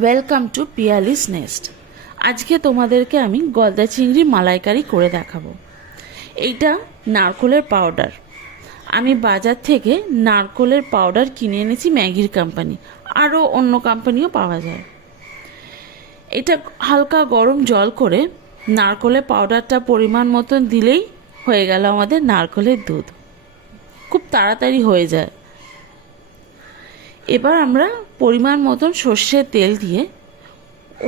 Welcome to Piyali's nest. আজকে তোমাদেরকে আমি গলদা চিংড়ি মালাইকারি করে দেখাবো। এইটা নারকোলের পাউডার। আমি বাজার থেকে নারকোলের পাউডার কিনে এনেছি ম্যাগির কোম্পানি, আরও অন্য কোম্পানিও পাওয়া যায়। এটা হালকা গরম জল করে নারকোলের পাউডারটা পরিমাণ মতন দিলেই হয়ে গেল আমাদের নারকোলের দুধ। খুব তাড়াতাড়ি হয়ে যায়। এবার আমরা পরিমাণ মতন সর্ষের তেল দিয়ে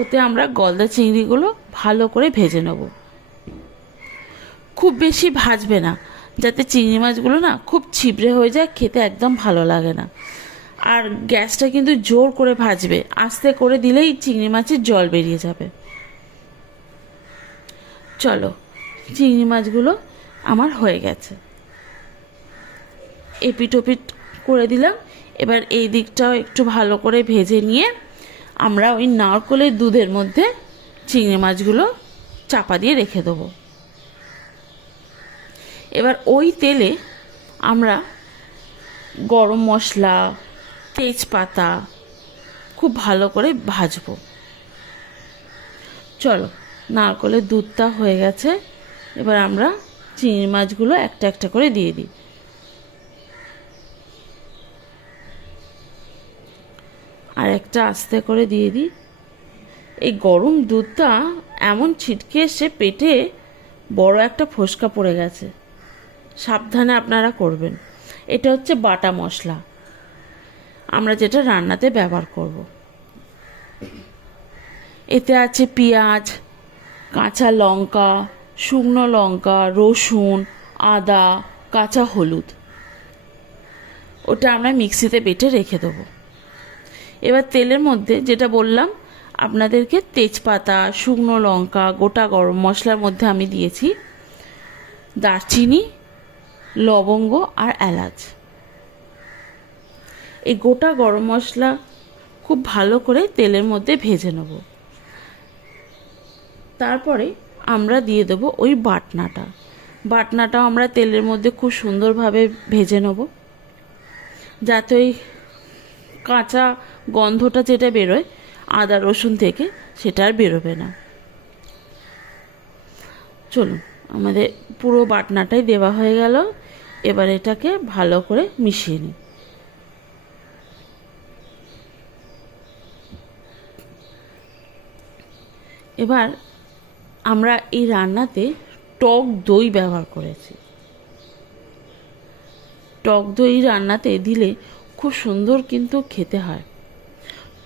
ওতে আমরা গলদা চিংড়িগুলো ভালো করে ভেজে নেব। খুব বেশি ভাজবে না, যাতে চিংড়ি মাছগুলো না খুব ছিবড়ে হয়ে যায়, খেতে একদম ভালো লাগে না। আর গ্যাসটা কিন্তু জোর করে ভাজবে, আস্তে করে দিলেই চিংড়ি মাছের জল বেরিয়ে যাবে। চলো, চিংড়ি মাছগুলো আমার হয়ে গেছে, এপিট ওপিট করে দিলাম। এবার এই দিকটাও একটু ভালো করে ভেজে নিয়ে আমরা ওই নারকোলের দুধের মধ্যে চিংড়ি মাছগুলো চাপা দিয়ে রেখে দেবো। এবার ওই তেলে আমরা গরম মশলা, তেজপাতা খুব ভালো করে ভাজবো। চলো, নারকোলের দুধটা হয়ে গেছে, এবার আমরা চিংড়ি মাছগুলো একটা একটা করে দিয়ে দিই। আর একটা আস্তে করে দিয়ে দিই। এই গরম দুধটা এমন ছিটকে এসে পেটে বড় একটা ফোসকা পড়ে গেছে, সাবধানে আপনারা করবেন। এটা হচ্ছে বাটা মশলা, আমরা যেটা রান্নাতে ব্যবহার করব। এতে আছে পেঁয়াজ, কাঁচা লঙ্কা, শুকনো লঙ্কা, রসুন, আদা, কাঁচা হলুদ। ওটা আমরা মিক্সিতে বেটে রেখে দেবো। এবার তেলের মধ্যে যেটা বললাম আপনাদেরকে, তেজপাতা, শুকনো লঙ্কা, গোটা গরম মশলার মধ্যে আমি দিয়েছি দারচিনি, লবঙ্গ আর এলাচ। এই গোটা গরম মশলা খুব ভালো করে তেলের মধ্যে ভেজে নেব। তারপরে আমরা দিয়ে দেবো ওই বাটনাটাও আমরা তেলের মধ্যে খুব সুন্দরভাবে ভেজে নেব, যাতে ওই কাঁচা গন্ধটা যেটা বেরোয় আদা রসুন থেকে সেটা আর বেরোবে না। চলুন, আমাদের পুরো বাটনাটাই দেওয়া হয়ে গেল। এবার এটাকে ভালো করে মিশিয়ে নিই। এবার আমরা এই রান্নাতে টক দই ব্যবহার করেছি। টক দই রান্নাতে দিলে খুব সুন্দর কিন্তু খেতে হয়।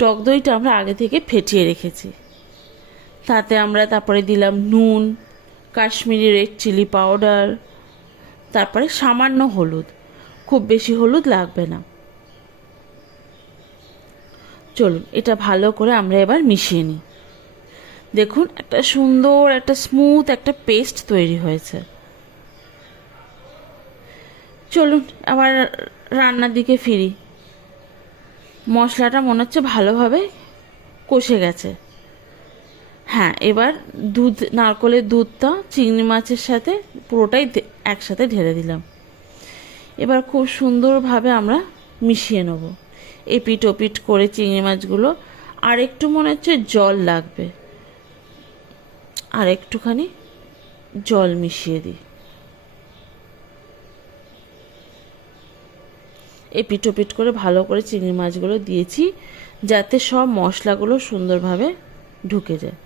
টক দইটা আমরা আগে থেকে ফেটিয়ে রেখেছি। তাতে আমরা তারপরে দিলাম নুন, কাশ্মীরি রেড চিলি পাউডার, তারপরে সামান্য হলুদ, খুব বেশি হলুদ লাগবে না। চলুন, এটা ভালো করে আমরা এবার মিশিয়ে নিই। দেখুন, একটা সুন্দর একটা স্মুথ একটা পেস্ট তৈরি হয়েছে। চলুন আবার রান্নার দিকে ফিরি। মশলাটা মনে হচ্ছে ভালোভাবে কষে গেছে। হ্যাঁ, এবার নারকোলের দুধটা চিংড়ি মাছের সাথে পুরোটাই একসাথে ঢেলে দিলাম। এবার খুব সুন্দরভাবে আমরা মিশিয়ে নেব এপিট ওপিট করে চিংড়ি মাছগুলো। আর একটু মনে হচ্ছে জল লাগবে, আর একটুখানি জল মিশিয়ে দিই। এপিট ওপিট করে ভালো করে চিংড়ি মাছগুলো দিয়েছি, যাতে সব মশলাগুলো সুন্দরভাবে ঢুকে যায়।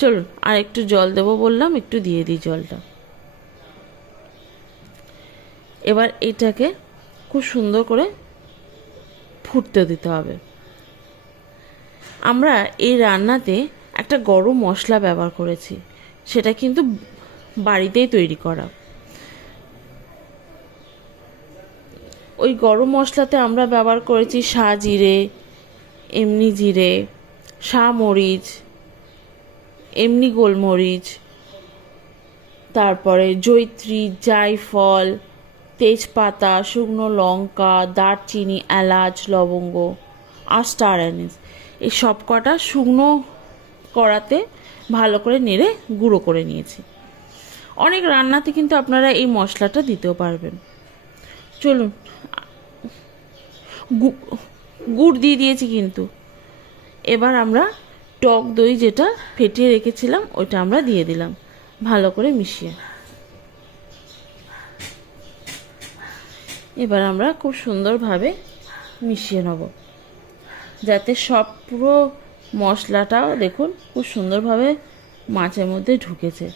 চলুন, আর একটু জল দেবো বললাম, একটু দিয়ে দিই জলটা। এবার এটাকে খুব সুন্দর করে ফুটতে দিতে হবে। আমরা এই রান্নাতে একটা গরম মশলা ব্যবহার করেছি, সেটা কিন্তু বাড়িতেই তৈরি করা। ওই গরম মশলাতে আমরা ব্যবহার করেছি সাজিরে, এমনি জিরে, মরিচ, এমনি গোলমরিচ, তারপরে জয়িত্রী, জায়ফল, তেজপাতা, শুকনো লঙ্কা, দারচিনি, এলাচ, লবঙ্গ আর স্টার অ্যানিস। এই সব কটা শুকনো কড়াতে ভালো করে নেড়ে গুঁড়ো করে নিয়েছি। অনেক রান্নাতে কিন্তু আপনারা এই মশলাটা দিতেও পারবেন। চলুন, গুড় দিয়ে দিয়েছি কিন্তু। এবার আমরা টক দই যেটা ফেটিয়ে রেখেছিলাম ওইটা আমরা দিয়ে দিলাম, ভালো করে মিশিয়ে। এবার আমরা খুব সুন্দরভাবে মিশিয়ে নেব, যাতে সব পুরো মশলাটাও দেখুন খুব সুন্দরভাবে মাছের মধ্যে ঢুকেছে।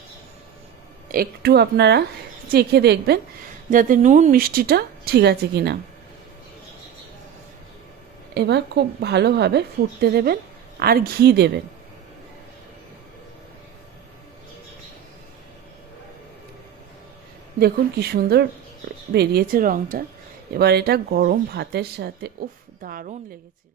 একটু আপনারা চেখে দেখবেন যাতে নুন মিষ্টিটা ঠিক আছে কিনা। এবার খুব ভালোভাবে ফুটতে দেবেন আর ঘি দেবেন। দেখুন কি সুন্দর বেরিয়েছে রঙটা। এবার এটা গরম ভাতের সাথে উফ দারুণ লেগেছিল।